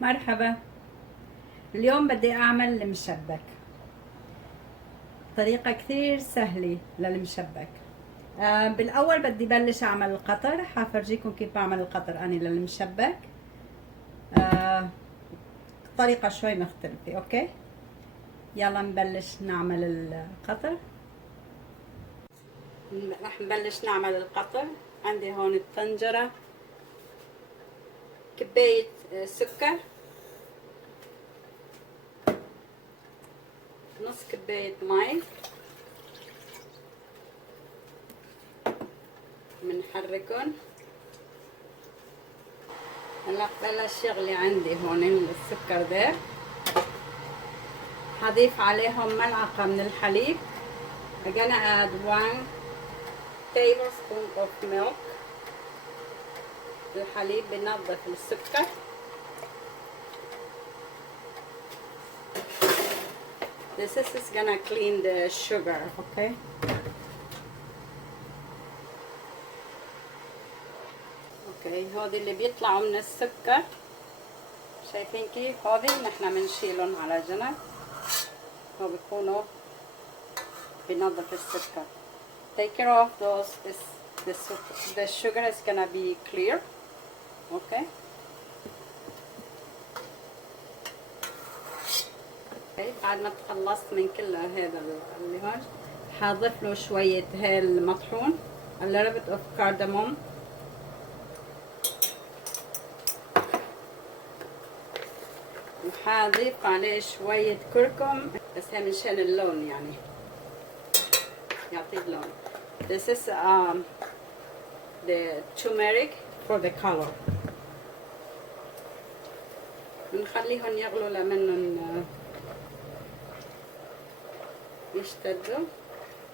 مرحبا. اليوم بدي أعمل المشبك. طريقة كثير سهلة للمشبك. بالأول بدي بلش أعمل القطر. حفرجيكم كيف بعمل القطر أنا للمشبك. طريقة شوي مختلفة. أوكي، يلا نبلش نعمل القطر. رح نبلش نعمل القطر. عندي هون الطنجرة، كباية سكر، نص كباية مي، بنحركن. هلا بلش يغلي عندي هون السكر ده. حضيف عليهم ملعقة من الحليب. I'm gonna add 1 tablespoon of milk. الحليب بنظف السكر. This is gonna clean the sugar. Okay. اوكي، هودي اللي بيطلعوا من السكر، شايفين كيف؟ هودي نحن بنشيلهم على جنب. هو بيكونوا بنظف السكر. Take care of those. The sugar is gonna be clear. Okay. بعد ما تخلصت من كل هذا اللي هون، حاضيف له شوية هيل مطحون، a little bit of cardamom. وحاضيف عليه شوية كركم، بس هي مشان اللون يعني، يعطيه لون. This is the turmeric for the color. بنخليهم يغلوا لمنهم يشتدوا.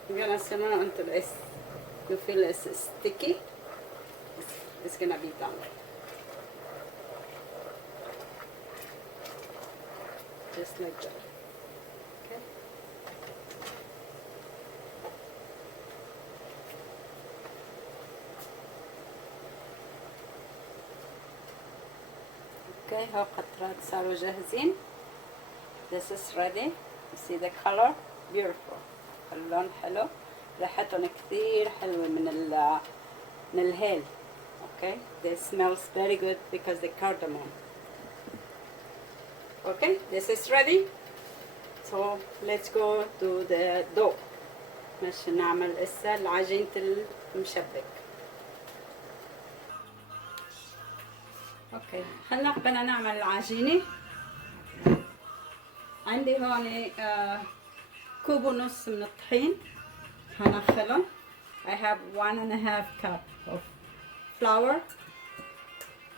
I'm gonna simmer until you feel it's sticky. It's gonna be done. Just like that. Okay. Okay, هاو قطرات صاروا جاهزين. This is ready. You see the color? Beautiful. اللون حلو. ريحتهم كثير حلوة من الهيل. Okay, they smells very good because the cardamom. Okay, this is ready. So let's go to the dough. مش نعمل هسه عجينة المشبك. اوكي، هلا بدنا نعمل العجينة. عندي هون كوب ونص من الطحين، هنخلهم. I have 1.5 cup of flour.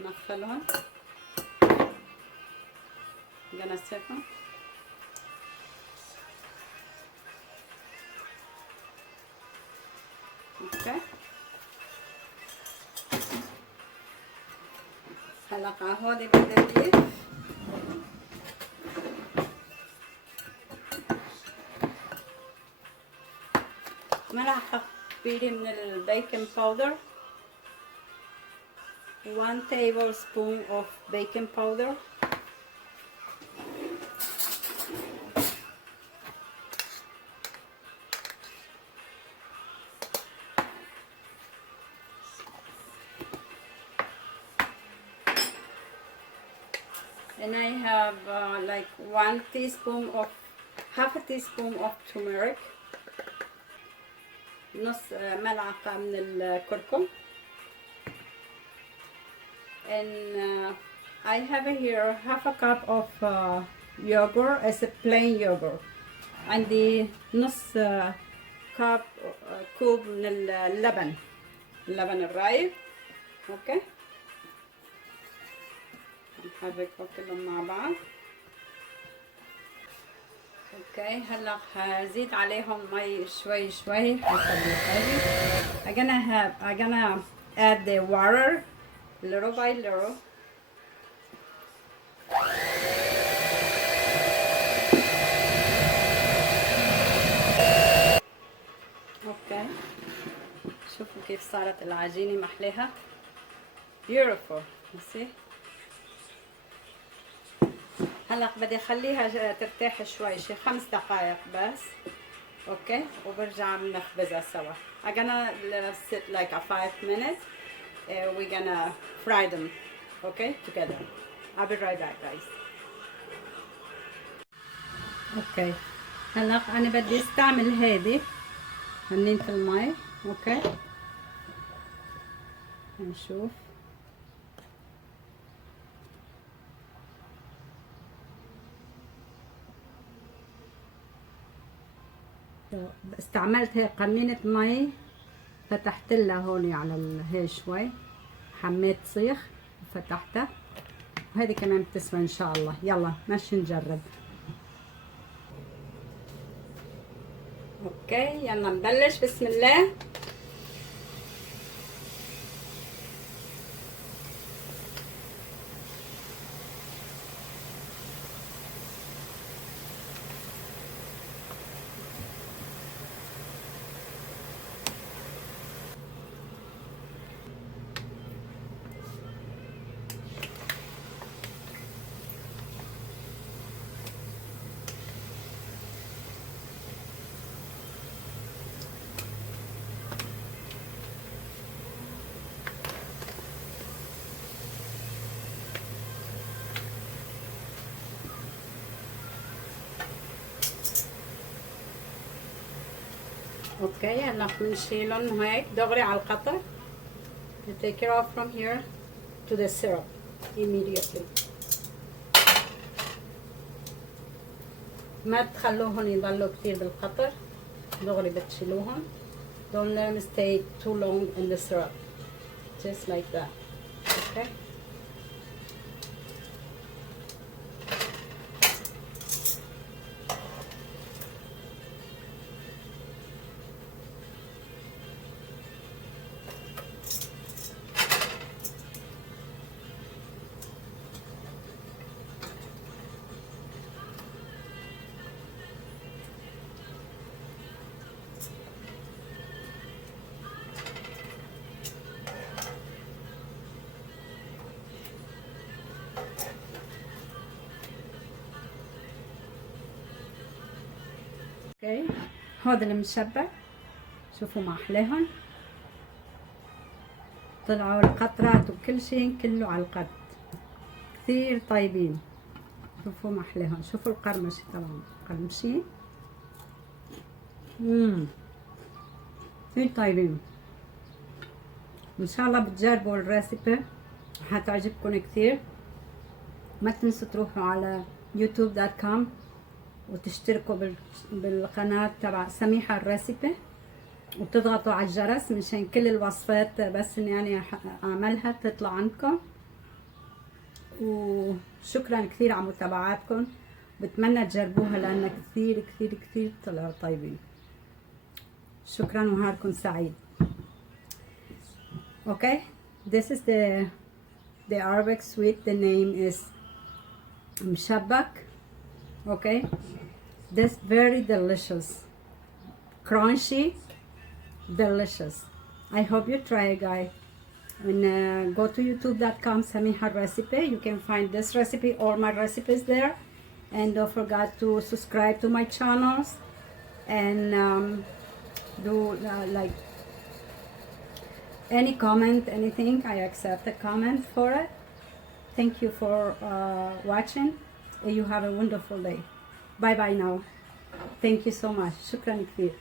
نخلهم. I'm gonna sieve them. Okay. هلا هودي بدي اضيف ملعقة كبيرة من البيكنج باودر. 1 tablespoon of baking powder. And I have like 1 teaspoon of, half a teaspoon of turmeric. نص ملعقة من الكركم. And I have here half a cup of yogurt as a plain yogurt. عندي نص كوب من اللبن الرايب. اوكي، نحركهم كلهم مع بعض. اوكي، هلا هزيد عليهم مي شوي شوي حسب الحاجة. I'm gonna add the water little by little. اوكي، شوفوا كيف صارت العجينة محليها. Beautiful. You see? هلا بدي اخليها ترتاح شوي، شي 5 دقائق بس. اوكي، وبرجع بنخبزها سوا. I'm gonna let us sit like a 5 minutes. We're gonna fry them, okay, together. I'll be right back, guys. اوكي، هلا انا بدي استعمل هذه هنينة المي. اوكي، نشوف. استعملت هي قنينة مي، فتحت لها هون على هي شوي، حميت صيخ وفتحتها، وهذه كمان بتسوى ان شاء الله. يلا ماشي نجرب. اوكي يلا نبلش. بسم الله. اوكي هلا بنشيلهم هيك دغري على القطر. You take it off from here to the syrup immediately. ما تخلوهم يضلوا كتير بالقطر، دغري بتشيلوهم. Don't let them stay too long in the syrup. Just like that. Okay. اوكي هذا المشبك، شوفوا ما احلاهم، طلعوا القطرات وكل شيء كله على القد، كثير طيبين. شوفوا ما احلاهم، شوفوا القرمشة طبعا قرمشين. كثير طيبين. ان شاء الله بتجربوا الريسيبي حتعجبكم كثير. ما تنسوا تروحوا على youtube.com وتشتركوا بالقناة تبع سميحة الريسيبي، وتضغطوا على الجرس مشان كل الوصفات بس اني انا اعملها تطلع عندكم. وشكرا كثير على متابعاتكم، بتمنى تجربوها لانها كثير كثير كثير طلعوا طيبين. شكرا ونهاركم سعيد. Okay, this is the Arabic sweet. The name is Mshabak. Okay, this very delicious, crunchy, delicious. I hope you try it, guys. And go to youtube.com Samiha recipe. You can find this recipe, all my recipes there. And don't forget to subscribe to my channels and do like any comment, anything. I accept a comment for it. Thank you for watching. You have a wonderful day. Bye bye now. Thank you so much. شكرا كثير.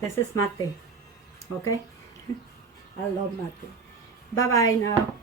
This is mate. Okay. I love mate. Bye bye now.